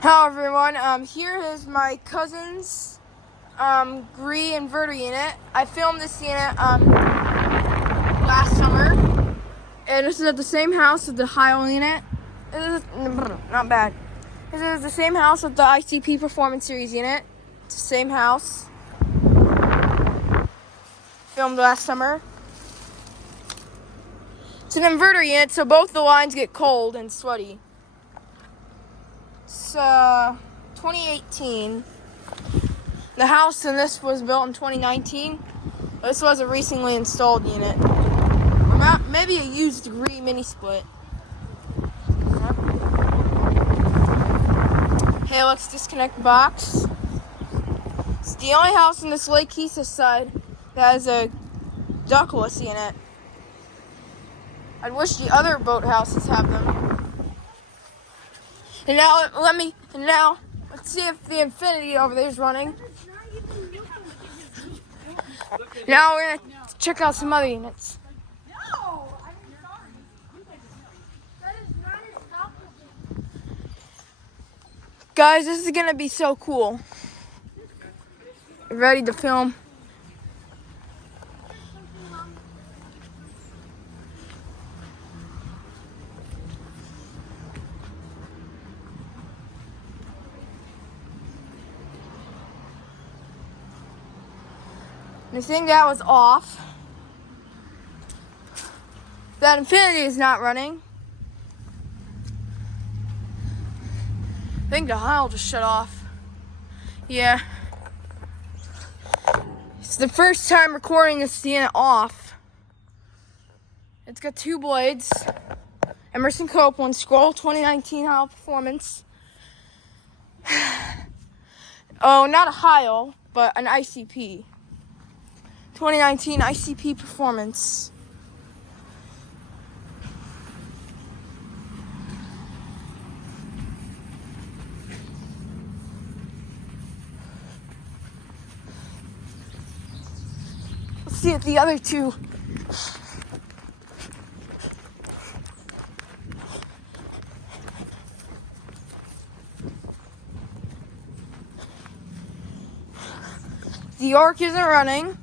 Hello everyone, here is my cousin's GRE inverter unit. I filmed this unit last summer, and this is at the same house as the Heil unit. Not bad. This is the same house with the ICP Performance Series unit. It's the same house. Filmed last summer. It's an inverter unit, so both the lines get cold and sweaty. It's 2018. The house in this was built in 2019. This was a recently installed unit. Or maybe a used GRE mini split. Okay, let's disconnect the box. It's the only house in this Lake Keesus side that has a ductless unit. I wish the other boat houses have them. And now let's see if the Infinity over there is running. Now we're gonna check out some other units. Guys, this is gonna be so cool. Ready to film? I think that was off. That Infinity is not running. I think the Heil just shut off. Yeah. It's the first time recording this unit off. It's got two blades. Emerson Copeland Scroll 2019 Heil Performance. Oh, not a Heil, but an ICP. 2019 ICP Performance. Let's see if the other two. The York isn't running.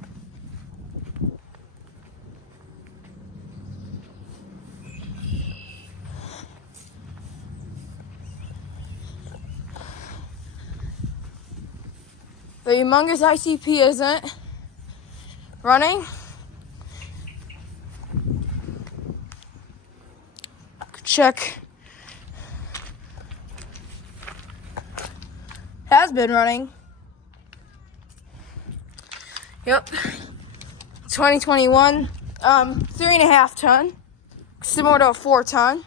The humongous ICP isn't running. Check. Has been running. Yep. 2021. 3.5 ton. Similar to a 4 ton.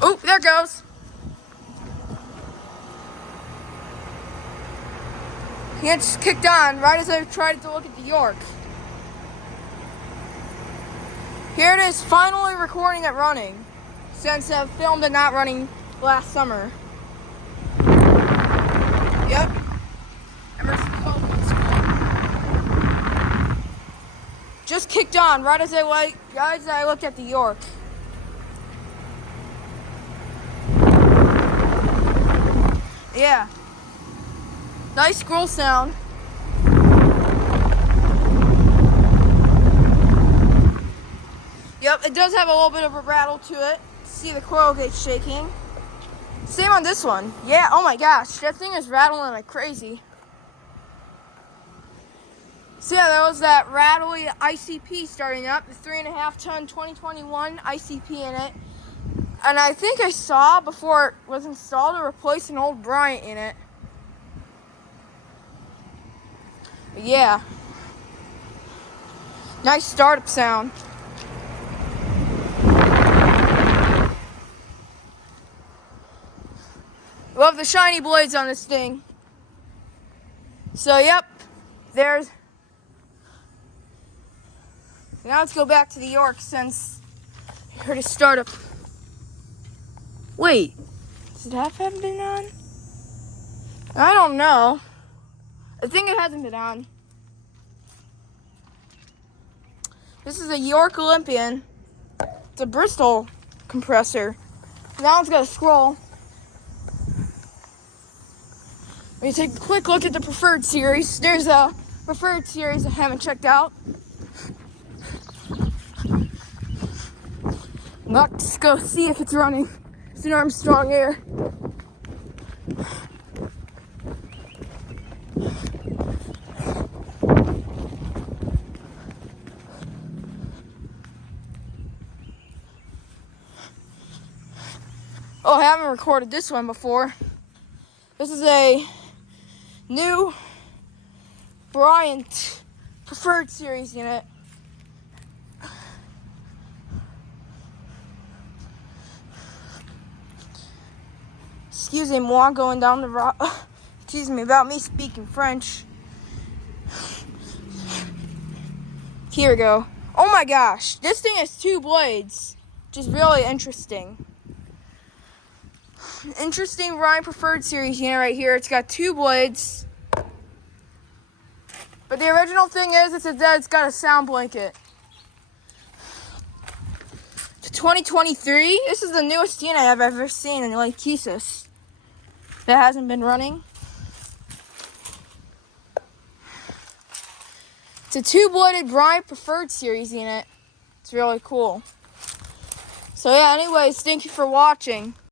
Oh, there it goes. He just kicked on right as I tried to look at the York. Here it is, finally recording it running, since I filmed it not running last summer. Yep. Emerson Copeland School. Just kicked on right as I looked at the York. Yeah. Nice scroll sound. Yep, it does have a little bit of a rattle to it. See the coil gauge shaking. Same on this one. Yeah, oh my gosh, that thing is rattling like crazy. So yeah, there was that rattly ICP starting up, the 3.5 ton 2021 ICP in it. And I think I saw before it was installed to replace an old Bryant in it. But yeah. Nice startup sound. Love the shiny blades on this thing. So yep, there's. Now let's go back to the York since I heard a startup. Wait, does it have been on? I don't know. I think it hasn't been on. This is a York Olympian. It's a Bristol compressor. Now it's got a scroll. We take a quick look at the Preferred Series. There's a Preferred Series I haven't checked out. Let's go see if it's running. It's an Armstrong Air. Oh, I haven't recorded this one before. This is a new Bryant Preferred Series unit. Excuse me, moi going down the road. Excuse me about me speaking French. Here we go. Oh my gosh, this thing has 2 blades, which is really interesting. Interesting Bryant Preferred Series unit right here. It's got 2 blades. But the original thing is, it's got a sound blanket. It's 2023. This is the newest unit I've ever seen in Lake Keesus that hasn't been running. It's a 2-bladed Bryant Preferred Series unit. It's really cool. So yeah, anyways, thank you for watching.